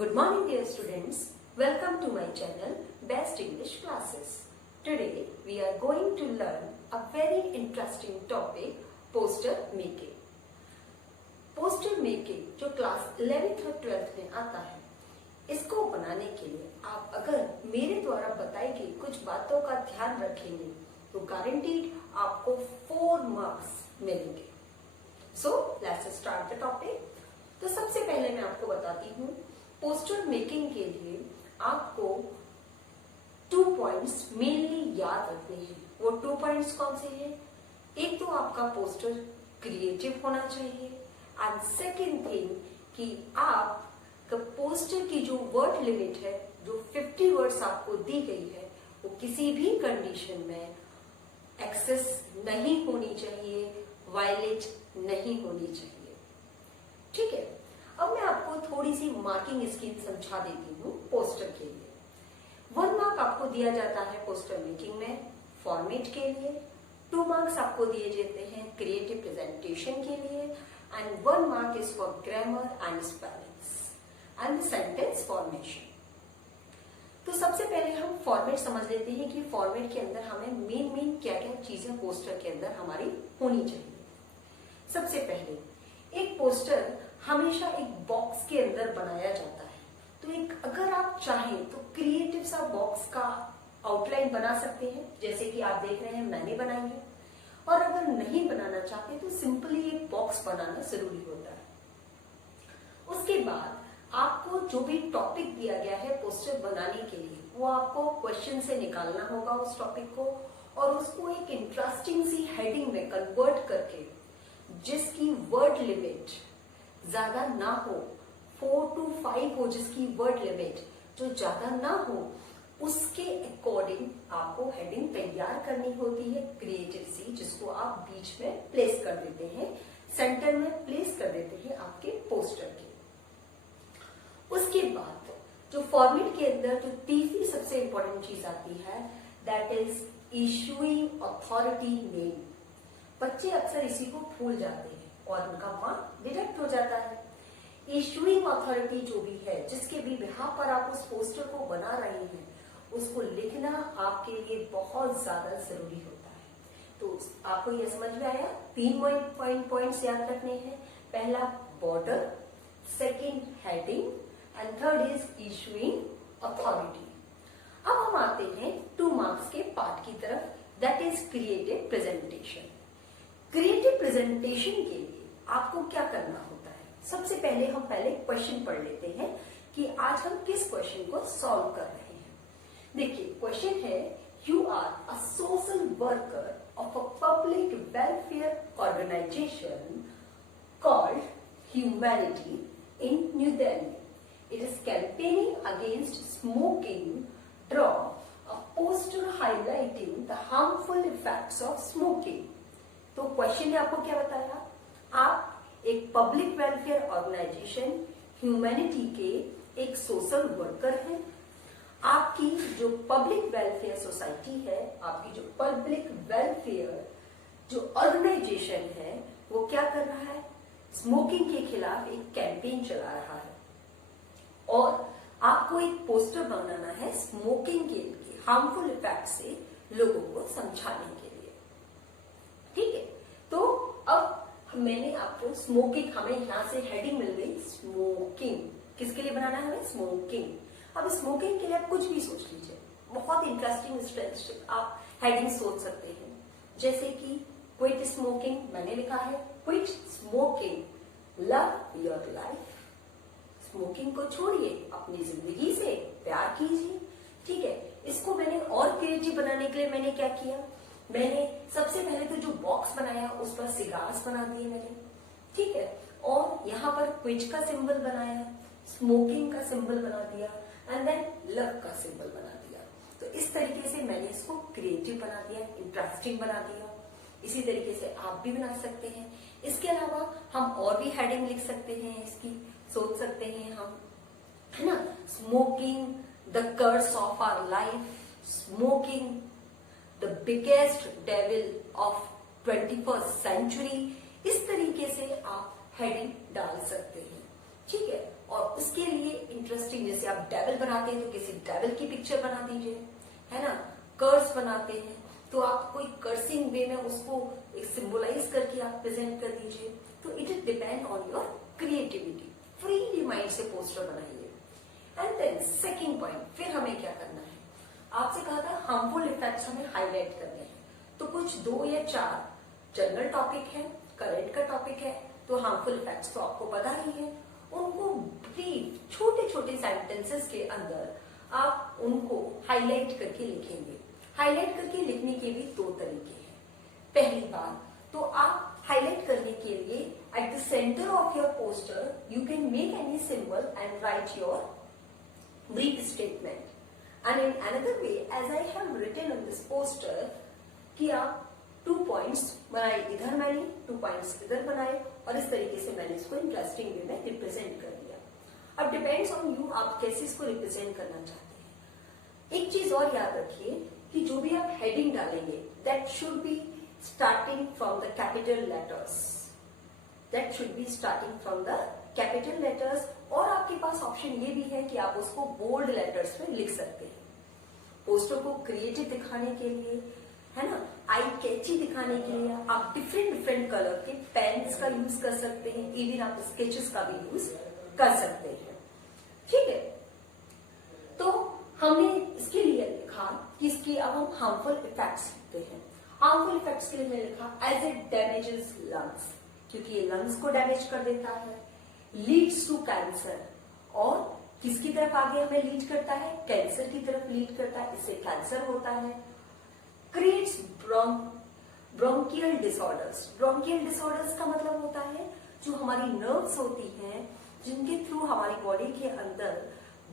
Good morning dear students, welcome to my channel Best English Classes. Today we are going to learn a very interesting topic, poster making. Poster making जो class 11th और 12th में आता है, इसको बनाने के लिए आप अगर मेरे द्वारा बताई गई कुछ बातों का ध्यान रखेंगे तो गारंटीड आपको 4 मार्क्स मिलेंगे. So let's start the topic. तो सबसे पहले मैं आपको बताती हूँ, पोस्टर मेकिंग के लिए आपको 2 पॉइंट्स मेनली याद रखने हैं. वो 2 पॉइंट्स कौन से हैं? एक तो आपका पोस्टर क्रिएटिव होना चाहिए एंड सेकेंड थिंग कि आप पोस्टर की जो वर्ड लिमिट है, जो 50 वर्ड्स आपको दी गई है, वो किसी भी कंडीशन में एक्सेस नहीं होनी चाहिए, वायलेट नहीं होनी चाहिए. ठीक है. अब मैं आपको थोड़ी सी मार्किंग स्कीम समझा देती हूँ पोस्टर के लिए. 1 मार्क आपको दिया जाता है पोस्टर मेकिंग में फॉर्मेट के लिए, 2 मार्क्स आपको दिए जाते हैं क्रिएटिव प्रेजेंटेशन के लिए and 1 mark is for grammar and spellings and sentence formation. तो सबसे पहले हम फॉर्मेट समझ लेते हैं कि फॉर्मेट के अंदर हमें मेन क्या क्या चीजें पोस्टर के अंदर हमारी होनी चाहिए. सबसे पहले एक पोस्टर हमेशा एक बॉक्स के अंदर बनाया जाता है. तो एक अगर आप चाहें तो क्रिएटिव सा बॉक्स का आउटलाइन बना सकते हैं, जैसे कि आप देख रहे हैं मैंने बनाई है. और अगर नहीं बनाना चाहते तो सिंपली एक बॉक्स बनाना जरूरी होता है. उसके बाद आपको जो भी टॉपिक दिया गया है पोस्टर बनाने के लिए, वो आपको क्वेश्चन से निकालना होगा उस टॉपिक को और उसको एक इंटरेस्टिंग सी हेडिंग में कन्वर्ट करके, जिसकी वर्ड लिमिट ज्यादा ना हो, 4 to 5 हो जिसकी वर्ड लिमिट, जो ज्यादा ना हो, उसके अकॉर्डिंग आपको हेडिंग तैयार करनी होती है क्रिएटिव सी, जिसको आप बीच में प्लेस कर देते हैं, सेंटर में प्लेस कर देते हैं आपके पोस्टर के. उसके बाद जो फॉर्मेट के अंदर जो तीसरी सबसे इंपॉर्टेंट चीज आती है, that is issuing authority name. बच्चे अक्सर इसी को भूल जाते हैं और उनका मार्क डिडक्ट हो जाता है. इशूइंग अथॉरिटी जो भी है, जिसके भी बिहाफ पर आप उस पोस्टर को बना रहे हैं, उसको लिखना आपके लिए बहुत ज्यादा जरूरी होता है. तो आपको यह समझ में आया? 3 पॉइंट्स याद रखने हैं. पहला border, second heading and third is issuing authority. अब हम आते हैं 2 मार्क्स के पार्ट की तरफ, that is creative presentation. Creative presentation के लिए आपको क्या करना होता है? सबसे पहले हम क्वेश्चन पढ़ लेते हैं कि आज हम किस क्वेश्चन को सॉल्व कर रहे हैं. देखिए क्वेश्चन है, you are a social worker of a public welfare organisation called humanity in new Delhi. It is campaigning against smoking. Draw a poster highlighting the harmful effects of smoking. तो question ने आपको क्या बताया? आप एक पब्लिक वेलफेयर ऑर्गेनाइजेशन ह्यूमैनिटी के एक social worker हैं. आपकी जो पब्लिक वेलफेयर सोसाइटी है, आपकी जो पब्लिक वेलफेयर जो ऑर्गेनाइजेशन है, वो क्या कर रहा है? स्मोकिंग के खिलाफ एक कैंपेन चला रहा है और आपको एक पोस्टर बनाना है स्मोकिंग के हार्मफुल इफेक्ट से लोगों को समझाने के लिए. ठीक है. तो अब मैंने आपको स्मोकिंग, हमें यहां से हेडिंग मिल गई स्मोकिंग. किसके लिए बनाना है हमें? स्मोकिंग. अब स्मोकिंग के लिए आप कुछ भी सोच लीजिए, बहुत इंटरेस्टिंग आप हेडिंग सोच सकते हैं, जैसे कि क्विट स्मोकिंग. मैंने लिखा है quit smoking, love your life. Smoking को छोड़िए, अपनी जिंदगी से प्यार कीजिए. ठीक है. इसको मैंने और क्रिएटिव बनाने के लिए मैंने क्या किया, मैंने सबसे पहले तो जो बॉक्स बनाया उस पर सिगार्स बना दिए मैंने. ठीक है. और यहाँ पर क्विट का सिंबल बनाया, स्मोकिंग का सिंबल बना दिया एंड देन लव का सिंबल बना दिया. तो इस तरीके से मैंने इसको क्रिएटिव बना दिया, इंटरेस्टिंग बना दिया. इसी तरीके से आप भी बना सकते हैं. इसके अलावा हम और भी हेडिंग लिख सकते हैं, इसकी सोच सकते हैं हम, है ना. Smoking the curse of our life, smoking the biggest devil of 21st century. इस तरीके से आप हेडिंग डाल सकते हैं. ठीक है. और उसके लिए इंटरेस्टिंग, जैसे आप डेविल बनाते हैं तो किसी डेविल की पिक्चर बना दीजिए, है ना। कर्स बनाते हैं तो आप कोई कर्सिंग वे में उसको सिंबलाइज करके आप प्रेजेंट कर दीजिए। तो it is depend on your creativity. Freely mind से पोस्टर बनाइए। एंड देन सेकंड पॉइंट, फिर हमें क्या करना है, आपसे कहा था हार्मफुल इफेक्ट्स हमें हाईलाइट करने हैं। तो कुछ 2 या 4 जनरल टॉपिक है, करंट का टॉपिक है, तो हार्मफुल इफेक्ट्स तो आपको पता ही है। उनको ब्रीफ छोटे छोटे सेंटेंसेस के अंदर आप उनको हाईलाइट करके लिखेंगे। हाईलाइट करके लिखने के भी 2 तरीके हैं। पहली बात तो आप हाईलाइट करने के लिए at the centre of your poster you can make any symbol and right your brief statement. And in another way, as I have written on this poster, कि आप 2 points बनाए, इधर मैंने 2 points इधर बनाए, और इस तरीके से मैंने इसको इंटरेस्टिंग वे में रिप्रेजेंट कर दिया। अब डिपेंड्स ऑन यू, आप कैसे इसको रिप्रेजेंट करना चाहते हैं। एक चीज और याद रखिए कि जो भी आप हेडिंग डालेंगे that should be starting from the capital letters, that should be starting from the capital letters. और आपके पास ऑप्शन ये भी है कि आप उसको बोल्ड लेटर्स में लिख सकते हैं। पोस्टर को क्रिएटिव दिखाने के लिए, है ना, आई कैची दिखाने के लिए आप डिफरेंट कलर के पेन्स का यूज कर सकते हैं। इवन आप स्केचेस का भी यूज कर सकते हैं। ठीक है, तो हमने इसके लिए लिखा कि इसकी अब हम हार्मफुल इफेक्ट्स लिखते हैं। हार्मफुल इफेक्ट्स के लिए मैंने लिखा एज इट डैमेजेस लंग्स, क्योंकि ये लंग्स को डैमेज कर देता है। लीड्स टू कैंसर, और किसकी तरफ आगे हमें लीड करता है, कैंसर की तरफ लीड करता है, इससे कैंसर होता है। Creates bronchial disorders. Bronchial disorders का मतलब होता है जो हमारी नर्व्स होती हैं, जिनके थ्रू हमारी बॉडी के अंदर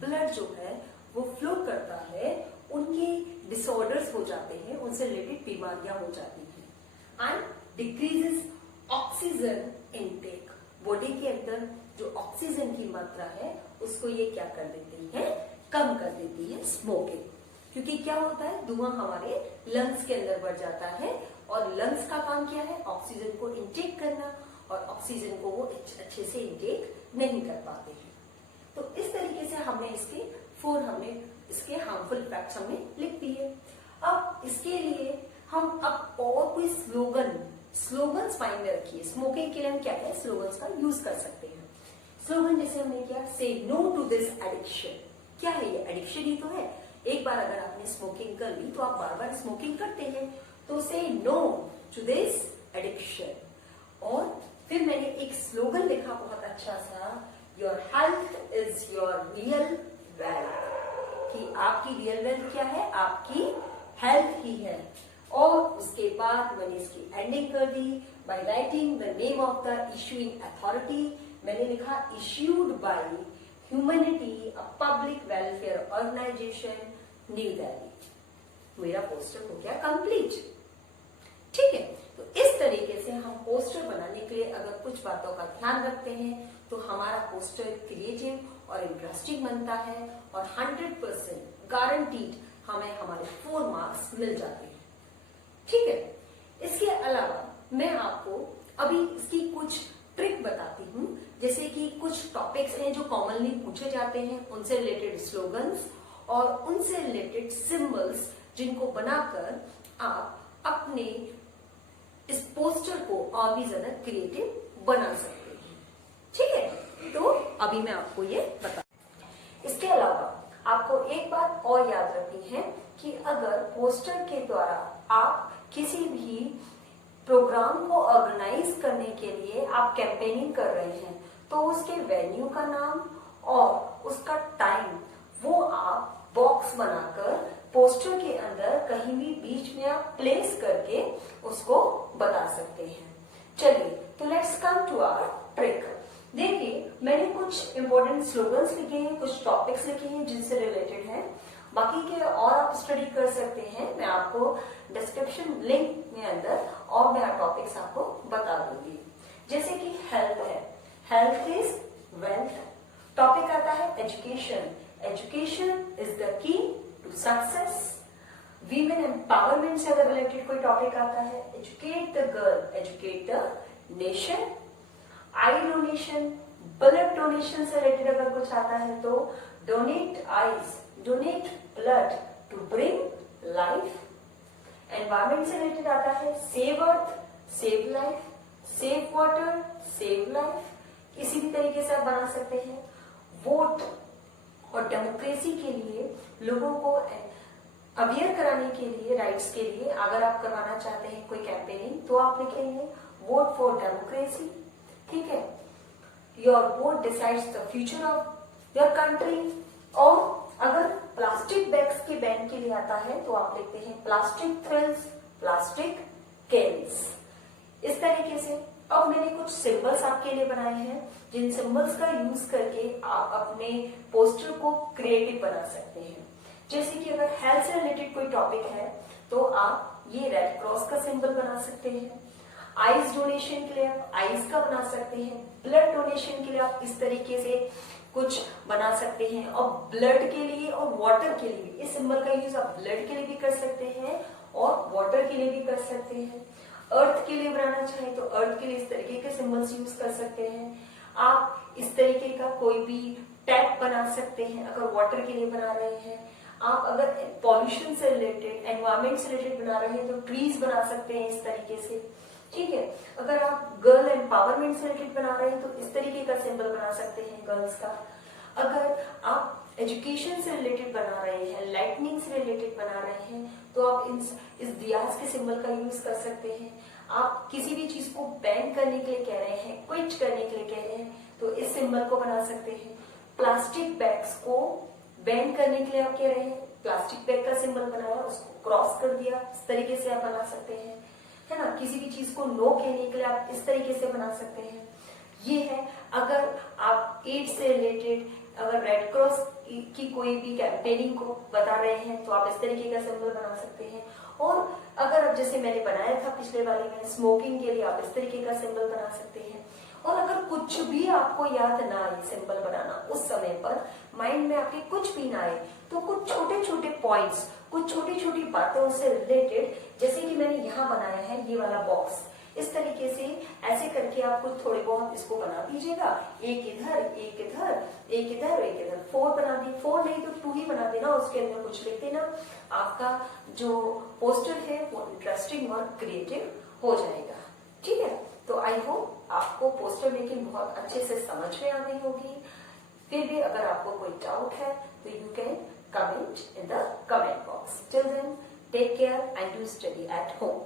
ब्लड जो है वो फ्लो करता है, उनके डिसऑर्डर्स हो जाते हैं, उनसे रिलेटेड बीमारियां हो जाती हैं। And decreases oxygen intake, body के अंदर जो ऑक्सीजन की मात्रा है उसको ये क्या कर देती है, कम कर देती है स्मोकिंग। क्योंकि क्या होता है, धुआं हमारे लंग्स के अंदर बढ़ जाता है, और लंग्स का काम क्या है, ऑक्सीजन को इंटेक करना, और ऑक्सीजन को वो अच्छे से इंटेक नहीं कर पाते हैं। तो इस तरीके से हमने इसके हार्मफुल इफेक्ट्स हमने लिख दिए। अब इसके लिए हम अब और कोई स्लोगन्स माइंड में रखिए। स्मोकिंग के लिए हम क्या है, स्लोगन्स का यूज कर सकते हैं। स्लोगन जैसे हमने किया, से नो टू दिस एडिक्शन। क्या है ये, एडिक्शन ही तो है। एक बार अगर आपने स्मोकिंग कर ली तो आप बार बार स्मोकिंग करते हैं, तो से नो टू दिस एडिक्शन। और फिर मैंने एक स्लोगन लिखा बहुत अच्छा सा, your health is your real wealth, कि आपकी रियल वेल्थ क्या है, आपकी हेल्थ ही है। और उसके बाद मैंने इसकी एंडिंग कर दी by writing the name of the issuing authority. मैंने लिखा issued by humanity a public welfare organisation, New Delhi. मेरा पोस्टर हो गया कंप्लीट। ठीक है, तो इस तरीके से हम पोस्टर बनाने के लिए अगर कुछ बातों का ध्यान रखते हैं तो हमारा पोस्टर क्रिएटिव और इंटरेस्टिंग बनता है, और 100% गारंटीड हमें हमारे 4 मार्क्स मिल जाते हैं। ठीक है, इसके अलावा मैं आपको अभी इसकी कुछ ट्रिक बताती हूँ। जैसे कि कुछ टॉपिक्स हैं जो कॉमनली पूछे जाते हैं, उनसे रिलेटेड स्लोगन्स और उनसे रिलेटेड सिंबल्स, जिनको बनाकर आप अपने इस पोस्टर को और भी ज्यादा क्रिएटिव बना सकते हैं। ठीक है, तो अभी मैं आपको ये बता। इसके अलावा आपको एक बात और याद रखनी है कि अगर पोस्टर के द्वारा आप किसी भी प्रोग्राम को ऑर्गेनाइज करने के लिए आप कैंपेनिंग कर रहे हैं, तो उसके वेन्यू का नाम और उसका टाइम वो आप बॉक्स बनाकर पोस्टर के अंदर कहीं भी बीच में आप प्लेस करके उसको बता सकते हैं। चलिए, तो let's come to our trick. देखिए, मैंने कुछ इंपॉर्टेंट स्लोगन्स लिखे हैं, कुछ टॉपिक्स लिखे हैं जिनसे रिलेटेड है। बाकी के और आप स्टडी कर सकते हैं, मैं आपको डिस्क्रिप्शन लिंक में अंदर और मैं टॉपिक्स आपको बता दूंगी। जैसे कि हेल्थ है, हेल्थ इज वेल्थ। टॉपिक आता है education, education is the key to success. Women empowerment से अगर रिलेटेड कोई टॉपिक आता है, educate the girl, educate the nation. Eye donation, blood donation से रिलेटेड अगर कुछ आता है तो donate eyes, donate blood to bring life. Environment से रिलेटेड आता है save earth, save life, save water, save life. किसी भी तरीके से आप बना सकते हैं। वोट और डेमोक्रेसी के लिए लोगों को अवेयर कराने के लिए, राइट्स के लिए अगर आप करवाना चाहते हैं कोई कैंपेनिंग तो आप लिखेंगे वोट फॉर डेमोक्रेसी। ठीक है, your vote decides the future of your country. और अगर प्लास्टिक बैग्स के बैन के लिए आता है तो आप लिखते हैं प्लास्टिक थ्रिल्स, प्लास्टिक किल्स। इस तरीके से अब मैंने कुछ सिंबल्स आपके लिए बनाए हैं जिन सिंबल्स का यूज करके आप अपने पोस्टर को क्रिएटिव बना सकते हैं। जैसे कि अगर हेल्थ से रिलेटेड कोई टॉपिक है तो आप ये रेड क्रॉस का सिंबल बना सकते हैं। आइज डोनेशन के लिए आप आइज का बना सकते हैं। ब्लड डोनेशन के लिए आप इस तरीके से कुछ बना सकते हैं। और ब्लड के लिए और वाटर के लिए इस सिंबल का यूज आप ब्लड के लिए भी कर सकते हैं और वाटर के लिए भी कर सकते हैं। अर्थ के लिए बनाना चाहें तो अर्थ के लिए इस तरीके के सिंबल्स यूज कर सकते हैं। आप इस तरीके का कोई भी टैप बना सकते हैं अगर वाटर के लिए बना रहे हैं। आप अगर पॉल्यूशन से रिलेटेड, एनवायरमेंट से रिलेटेड बना रहे हैं तो ट्रीज बना सकते हैं इस तरीके से। ठीक है, अगर आप गर्ल एम्पावरमेंट से रिलेटेड बना रहे हैं तो इस तरीके का सिंबल बना सकते हैं गर्ल्स का। अगर आप एजुकेशन से रिलेटेड बना रहे हैं, लाइटनिंग से रिलेटेड बना रहे हैं तो आप इस दियाज के सिंबल का यूज कर सकते हैं। आप किसी भी चीज को बैन करने के लिए कह रहे हैं, क्विट करने के लिए कह रहे हैं तो इस सिंबल को बना सकते हैं। प्लास्टिक बैग्स को बैन करने के लिए आप कह रहे हैं, प्लास्टिक बैग का सिंबल बनाया, उसको क्रॉस कर दिया, इस तरीके से आप बना सकते हैं, है ना। किसी भी चीज को नो कहने के लिए आप इस तरीके से बना सकते हैं। ये है अगर आप एड्स से रिलेटेड अगर रेड क्रॉस की कोई भी कैंपेनिंग को बता रहे हैं तो आप इस तरीके का सिंबल बना सकते हैं। और अगर अब जैसे मैंने बनाया था पिछले वाले में स्मोकिंग के लिए आप इस तरीके का सिंबल बना सकते हैं। और अगर कुछ भी आपको याद ना आए सिंबल बनाना उस समय पर, माइंड में आपके कुछ भी ना आए तो कुछ छोटे छोटे पॉइंट्स, कुछ छोटी छोटी बातों से रिलेटेड, जैसे कि मैंने यहाँ बनाया है ये वाला बॉक्स, इस तरीके से ऐसे करके आप कुछ थोड़े बहुत इसको बना दीजिएगा। एक इधर, एक इधर, एक इधर, एक इधर, 4 बना दी, 4 नहीं तो 2 ही बना देना, उसके अंदर कुछ लिख देना। आपका जो पोस्टर है वो इंटरेस्टिंग और क्रिएटिव हो जाएगा। ठीक है, तो आई होप आपको पोस्टर मेकिंग बहुत अच्छे से समझ में आ गई होगी। फिर भी अगर आपको कोई डाउट है तो you can comment in the comment box. Till then take care and do study at home.